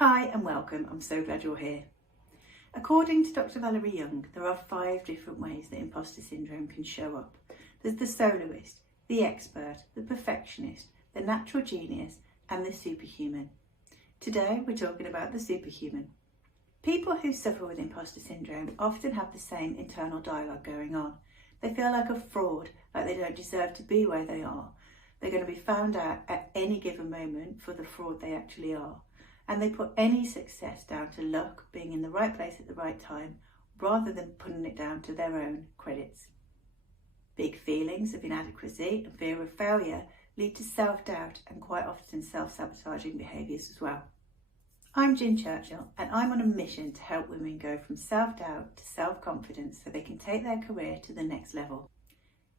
Hi and welcome, I'm so glad you're here. According to Dr. Valerie Young, there are 5 different ways that imposter syndrome can show up. There's the soloist, the expert, the perfectionist, the natural genius and the superhuman. Today we're talking about the superhuman. People who suffer with imposter syndrome often have the same internal dialogue going on. They feel like a fraud, like they don't deserve to be where they are. They're going to be found out at any given moment for the fraud they actually are. And they put any success down to luck, being in the right place at the right time, rather than putting it down to their own credits. Big feelings of inadequacy and fear of failure lead to self-doubt and quite often self-sabotaging behaviours as well. I'm Churchill and I'm on a mission to help women go from self-doubt to self-confidence so they can take their career to the next level.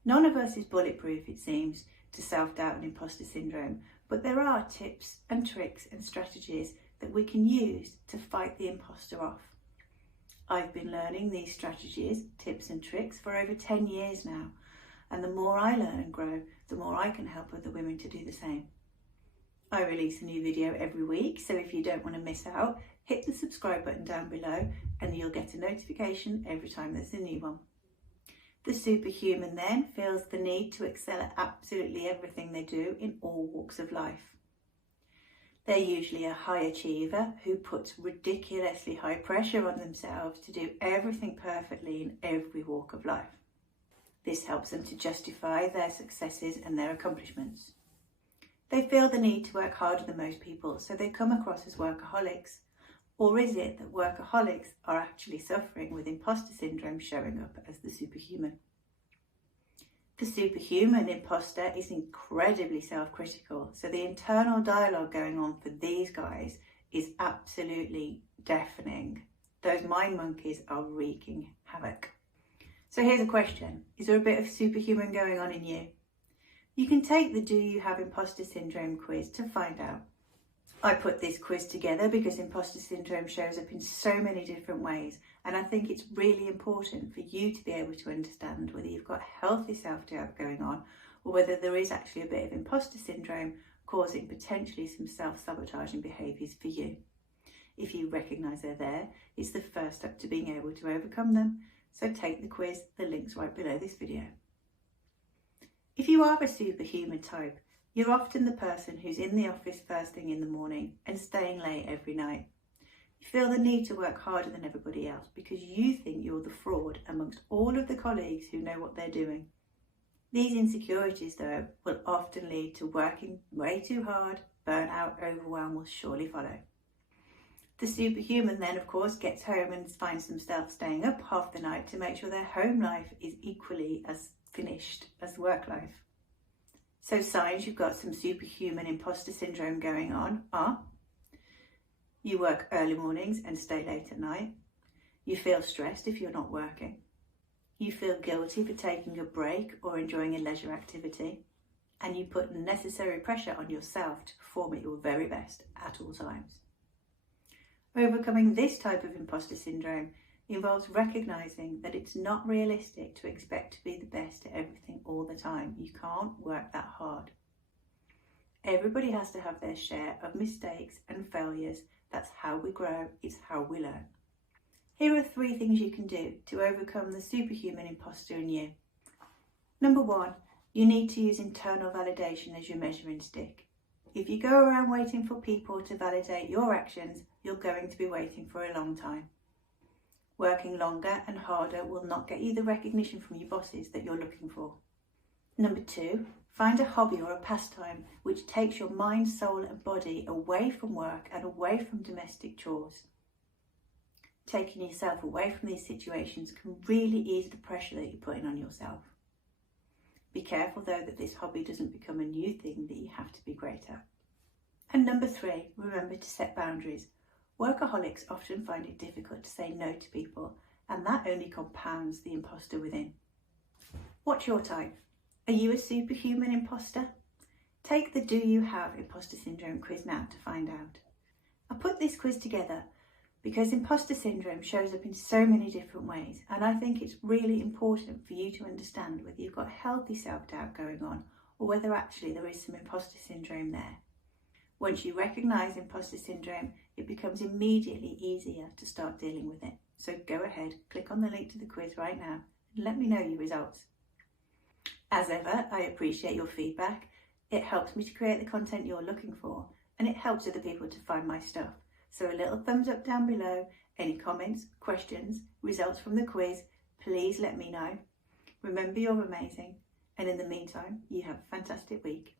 None of us is bulletproof, it seems, to self-doubt and imposter syndrome, but there are tips and tricks and strategies that we can use to fight the imposter off. I've been learning these strategies, tips and tricks for over 10 years now, and the more I learn and grow, the more I can help other women to do the same. I release a new video every week, so if you don't want to miss out, hit the subscribe button down below and you'll get a notification every time there's a new one. The superhuman then feels the need to excel at absolutely everything they do in all walks of life. They're usually a high achiever who puts ridiculously high pressure on themselves to do everything perfectly in every walk of life. This helps them to justify their successes and their accomplishments. They feel the need to work harder than most people, so they come across as workaholics. Or is it that workaholics are actually suffering with imposter syndrome showing up as the superhuman? The superhuman imposter is incredibly self-critical, so the internal dialogue going on for these guys is absolutely deafening. Those mind monkeys are wreaking havoc. So here's a question. Is there a bit of superhuman going on in you? You can take the Do You Have Imposter Syndrome quiz to find out. I put this quiz together because imposter syndrome shows up in so many different ways, and I think it's really important for you to be able to understand whether you've got healthy self-doubt going on or whether there is actually a bit of imposter syndrome causing potentially some self-sabotaging behaviours for you. If you recognise they're there, it's the first step to being able to overcome them, so take the quiz, the link's right below this video. If you are a superhuman type, you're often the person who's in the office first thing in the morning and staying late every night. You feel the need to work harder than everybody else because you think you're the fraud amongst all of the colleagues who know what they're doing. These insecurities, though, will often lead to working way too hard. Burnout, overwhelm will surely follow. The superhuman then, of course, gets home and finds themselves staying up half the night to make sure their home life is equally as finished as work life. So signs you've got some superhuman imposter syndrome going on are: you work early mornings and stay late at night. You feel stressed if you're not working. You feel guilty for taking a break or enjoying a leisure activity. And you put unnecessary pressure on yourself to perform at your very best at all times. Overcoming this type of imposter syndrome involves recognising that it's not realistic to expect to be the best at everything all the time. You can't work that hard. Everybody has to have their share of mistakes and failures. That's how we grow, it's how we learn. Here are 3 things you can do to overcome the superhuman imposter in you. Number 1, you need to use internal validation as your measuring stick. If you go around waiting for people to validate your actions, you're going to be waiting for a long time. Working longer and harder will not get you the recognition from your bosses that you're looking for. Number 2, find a hobby or a pastime which takes your mind, soul and body away from work and away from domestic chores. Taking yourself away from these situations can really ease the pressure that you're putting on yourself. Be careful though that this hobby doesn't become a new thing that you have to be great at. And number 3, remember to set boundaries. Workaholics often find it difficult to say no to people, and that only compounds the imposter within. What's your type? Are you a superhuman imposter? Take the Do You Have Imposter Syndrome quiz now to find out. I put this quiz together because imposter syndrome shows up in so many different ways, and I think it's really important for you to understand whether you've got healthy self-doubt going on or whether actually there is some imposter syndrome there. Once you recognise imposter syndrome, it becomes immediately easier to start dealing with it. So go ahead, click on the link to the quiz right now and let me know your results. As ever, I appreciate your feedback. It helps me to create the content you're looking for, and it helps other people to find my stuff. So a little thumbs up down below, any comments, questions, results from the quiz, please let me know. Remember, you're amazing, and in the meantime, you have a fantastic week.